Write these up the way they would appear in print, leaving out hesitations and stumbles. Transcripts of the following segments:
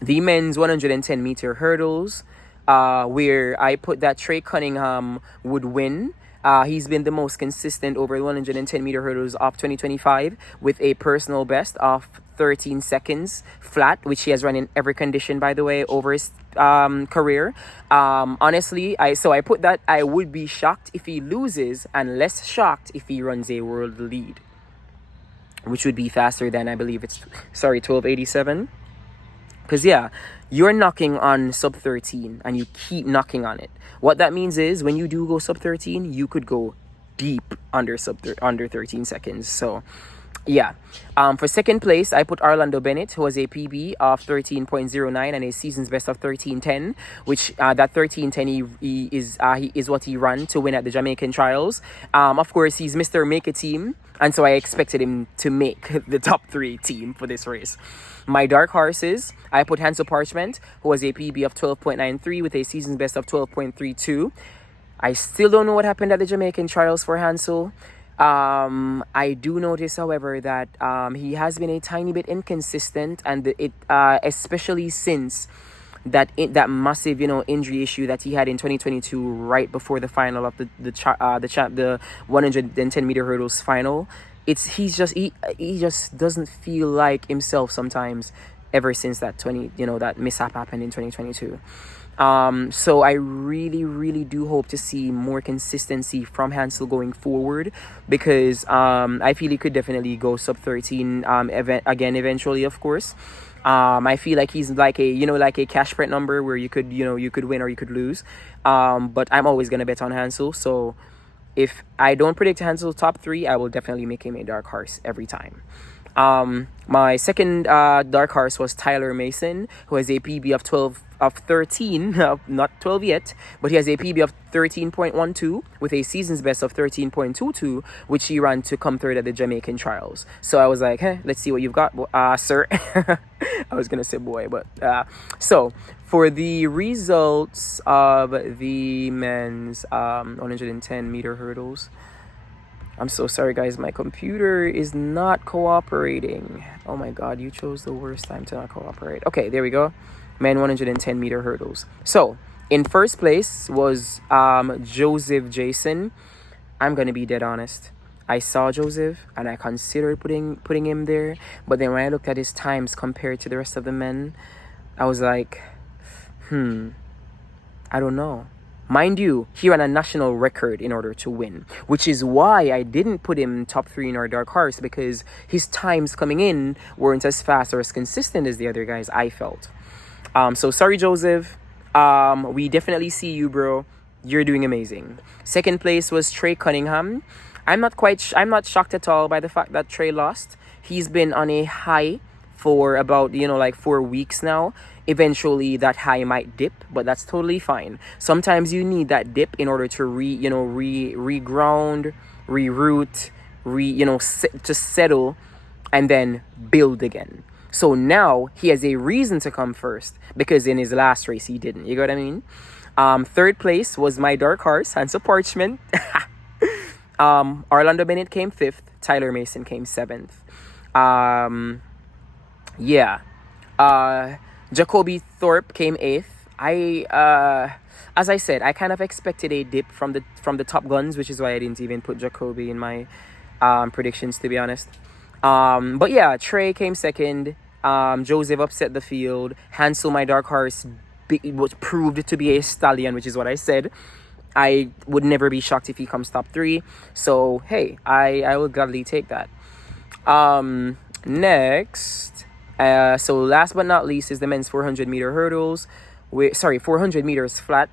the men's 110 meter hurdles, where I put that Trey Cunningham would win. He's been the most consistent over the 110 meter hurdles of 2025 with a personal best of 13 seconds flat, which he has run in every condition, by the way, over his career. Honestly, I put that I would be shocked if he loses and less shocked if he runs a world lead, which would be faster than, I believe it's 1287. Because, yeah, you're knocking on sub 13 and you keep knocking on it. What that means is when you do go sub 13, you could go deep under under 13 seconds. So, yeah. For second place, I put Orlando Bennett, who has a PB of 13.09 and a season's best of 13.10, which that 13.10 he is what he ran to win at the Jamaican trials. Of course, he's Mr. Make a Team, and so I expected him to make the top 3 team for this race. My dark horses, I put Hansel Parchment, who has a PB of 12.93 with a season's best of 12.32. I still don't know what happened at the Jamaican trials for Hansel. I do notice, however, that he has been a tiny bit inconsistent, and especially since that massive injury issue that he had in 2022 right before the final of the 110 meter hurdles final. He just doesn't feel like himself sometimes ever since that mishap happened in 2022. So I really, really do hope to see more consistency from Hansel going forward, because I feel he could definitely go sub 13 eventually, of course. I feel like he's like a cash print number where you could win or you could lose. But I'm always gonna bet on Hansel. So if I don't predict Hansel top 3, I will definitely make him a dark horse every time. My second dark horse was Tyler Mason, who has a PB of 13, not 12 yet, but he has a PB of 13.12 with a season's best of 13.22, which he ran to come third at the Jamaican trials. So I was like, hey, let's see what you've got, sir. I was gonna say boy, but so for the results of the men's 110 meter hurdles, I'm so sorry, guys. My computer is not cooperating. Oh my God, you chose the worst time to not cooperate. Okay, there we go. Men 110 meter hurdles. So, in first place was Joseph Jason. I'm going to be dead honest. I saw Joseph and I considered putting him there. But then when I looked at his times compared to the rest of the men, I was like, I don't know. Mind you, he ran a national record in order to win, which is why I didn't put him top 3 in our dark horse, because his times coming in weren't as fast or as consistent as the other guys, I felt. So sorry, Joseph. We definitely see you, bro. You're doing amazing. Second place was Trey Cunningham. I'm not shocked at all by the fact that Trey lost. He's been on a high for about 4 weeks now. Eventually that high might dip, but that's totally fine. Sometimes you need that dip in order to reground, reroute, to settle and then build again. So now he has a reason to come first, because in his last race he didn't. You get what I mean? Third place was my dark horse, Hansel Parchment. Orlando Bennett came 5th. Tyler Mason came 7th. Jacoby Thorpe came 8th. As I said, I kind of expected a dip from the top guns, which is why I didn't even put Jacoby in my predictions, to be honest. But yeah, Trey came 2nd. Joseph upset the field. Hansel, my dark horse, was proved to be a stallion, which is what I said. I would never be shocked if he comes top 3. So hey, I will gladly take that. Next. So last but not least is the men's 400 meter hurdles. 400 meters flat,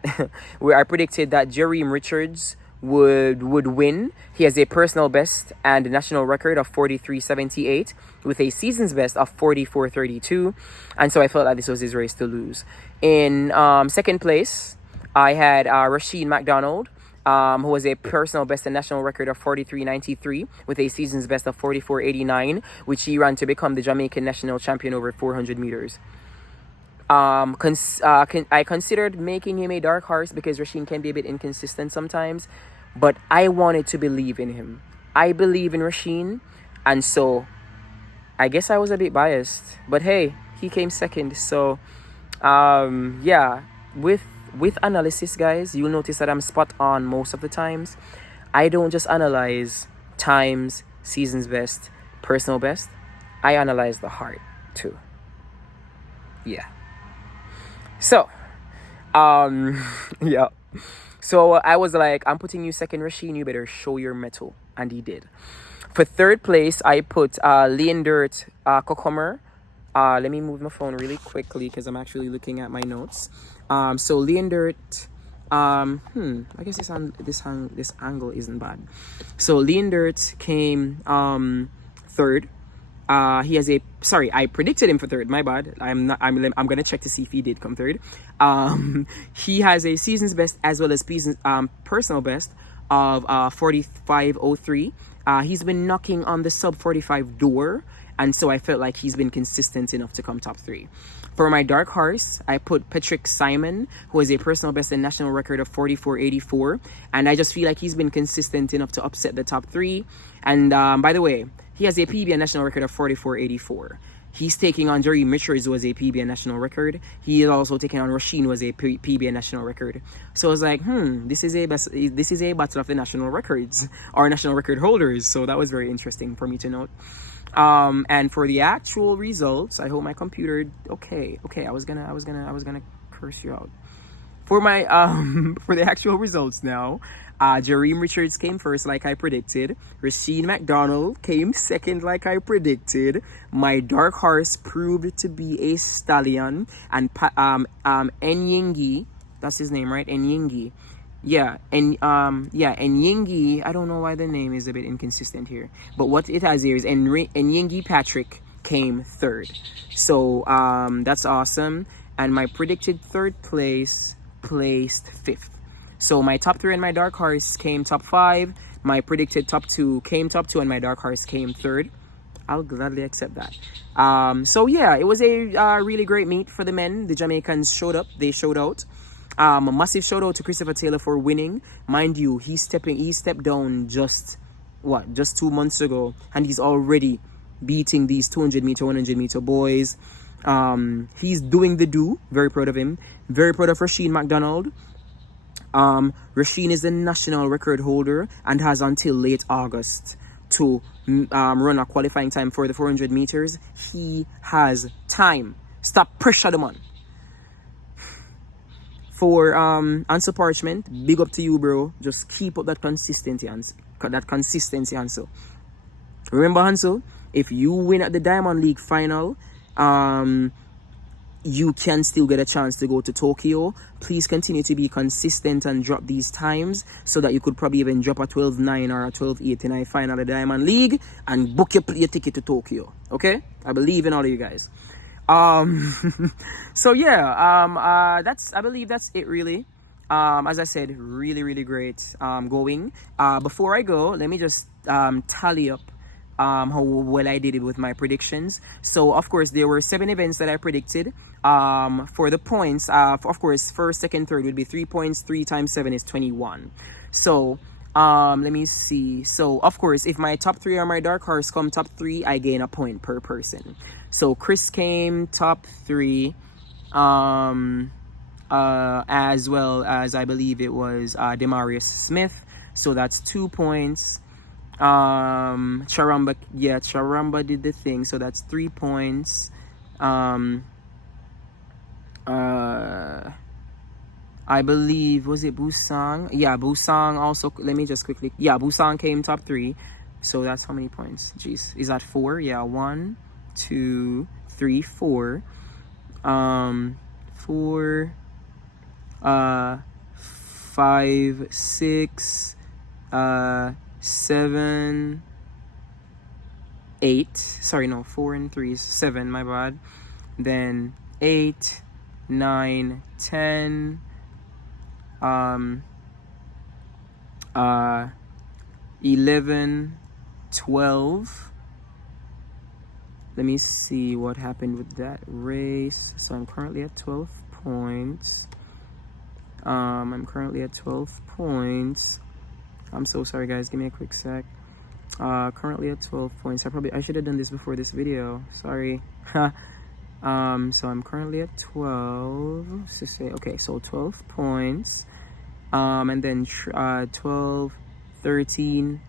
where I predicted that Jereem Richards would win. He has a personal best and a national record of 43.78 with a season's best of 44.32, and so I felt like this was his race to lose. In second place, I had Rasheen McDonald, who has a personal best and national record of 43.93 with a season's best of 44.89, which he ran to become the Jamaican national champion over 400 meters. I considered making him a dark horse because Rasheen can be a bit inconsistent sometimes, but I wanted to believe in him. I believe in Rasheen, and so I guess I was a bit biased. But hey, he came second. So yeah, with analysis, guys, you'll notice that I'm spot on most of the times. I don't just analyze times, season's best, personal best. I analyze the heart too. Yeah. So yeah. So I was like, I'm putting you second, Rasheen. You better show your mettle, and he did. For third place, I put Leandert Kokomer. Let me move my phone really quickly because I'm actually looking at my notes. So Leandert, I guess this angle isn't bad. So Leandert came third. He has I predicted him for third. My bad. I'm gonna check to see if he did come third. He has a season's best as well as personal best of 45:03. He's been knocking on the sub 45 door, and so I felt like he's been consistent enough to come top 3. For my dark horse, I put Patrick Simon, who has a personal best and national record of 44:84, and I just feel like he's been consistent enough to upset the top 3. And by the way, he has a PBA national record of 44:84. He's taking on Jereem Richards, who has a PBA national record. He is also taking on Rasheen, who has a PBA national record. So I was like, this is a battle of the national records or national record holders. So that was very interesting for me to note. And for the actual results, I hope my computer. Okay. I was gonna curse you out. For my for the actual results now, Jereem Richards came first like I predicted. Rasheen McDonald came second like I predicted. My dark horse proved to be a stallion, and Enyingi, that's his name, right? Enyingi. Yeah, and Enyingi, I don't know why the name is a bit inconsistent here, but what it has here is Enyingi Patrick came third. So that's awesome. And my predicted third place placed fifth. So my top 3 and my dark horse came top 5. My predicted top 2 came top 2, and my dark horse came third. I'll gladly accept that. So yeah, it was a really great meet for the men. The Jamaicans showed up. They showed out. A massive shout out to Christopher Taylor for winning. Mind you, he stepped down just 2 months ago, and he's already beating these 200 meter, 100 meter boys. He's doing the do. Very proud of him. Very proud of Rasheen McDonald. Rasheen is the national record holder and has until late August to run a qualifying time for the 400 meters. He has time. Stop pressure the man. For Ansel Parchment, big up to you, bro. Just keep up that consistency, Hansel. Remember, Hansel, if you win at the Diamond League final, you can still get a chance to go to Tokyo. Please continue to be consistent and drop these times so that you could probably even drop a 12.9 or a 12.8 in a final of the Diamond League and book your ticket to Tokyo. Okay? I believe in all of you guys. So yeah, I believe that's it really. As I said, really, really great, going. Before I go, let me just, tally up, how well I did it with my predictions. So of course, there were 7 events that I predicted. For the points, of course, first, second, third would be 3 points. 3 times 7 is 21. So, let me see. So of course, if my top 3 or my dark horse come top 3, I gain a point per person. So Chris came top 3, as well as I believe it was Demarius Smith. So that's 2 points. Charamba did the thing. So that's 3 points. I believe, was it Busang? Yeah, Busang also. Let me just quickly. Yeah, Busang came top 3. So that's how many points? Jeez, is that 4? Yeah, 1, 2, 3, 4. 4, 5, 6, 7, 8. Sorry, no, 4 and 3 is 7. My bad. Then 8, 9, 10. 11, 12. Let me see what happened with that race. So I'm currently at 12 points. I'm so sorry, guys. Give me a quick sec. Currently at 12 points. I should have done this before this video. Sorry. So I'm currently at 12. Okay, so 12 points. And then 12, 13,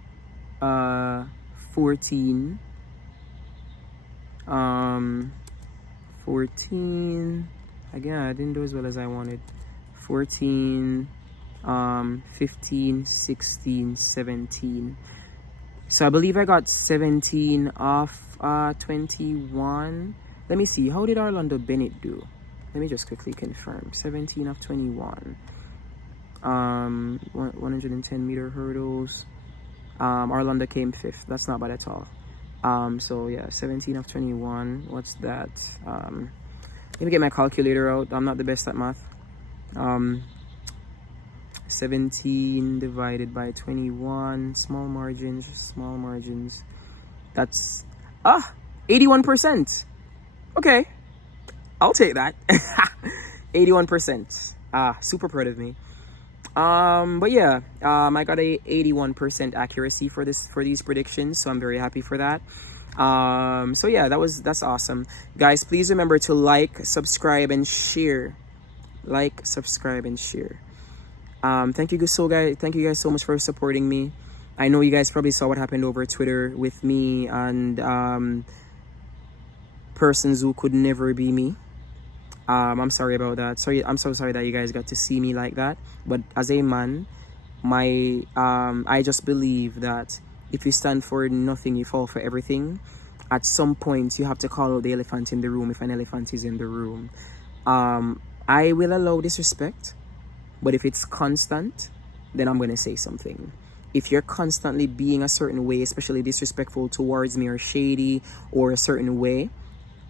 14, 14. Again, I didn't do as well as I wanted. 14, 15, 16, 17. So I believe I got 17 off 21. Let me see. How did Orlando Bennett do? Let me just quickly confirm. 17 of 21. 110 meter hurdles. Orlando came 5th. That's not bad at all. So yeah, 17 of 21. What's that? Let me get my calculator out. I'm not the best at math. 17 divided by 21. Small margins. That's 81%. Okay, I'll take that. 81%. Super proud of me. But yeah, I got a 81% accuracy for these predictions, so I'm very happy for that. So yeah, that's awesome, guys. Please remember to like, subscribe, and share. Like, subscribe, and share. Thank you guys so much for supporting me. I know you guys probably saw what happened over Twitter with me and persons who could never be me. I'm sorry about that. I'm so sorry that you guys got to see me like that. But as a man, I just believe that if you stand for nothing, you fall for everything. At some point, you have to call out the elephant in the room if an elephant is in the room. I will allow disrespect, but if it's constant, then I'm going to say something. If you're constantly being a certain way, especially disrespectful towards me or shady or a certain way,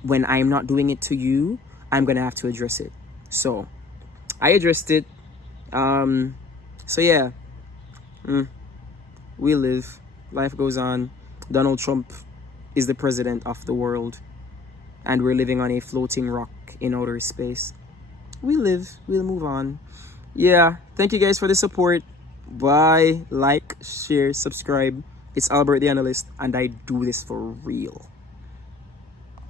when I'm not doing it to you, I'm going to have to address it. So, I addressed it. So yeah, we live. Life goes on. Donald Trump is the president of the world, and we're living on a floating rock in outer space. We live. We'll move on. Yeah, thank you guys for the support. Bye. Like, share, subscribe. It's Albert the Analyst, and I do this for real.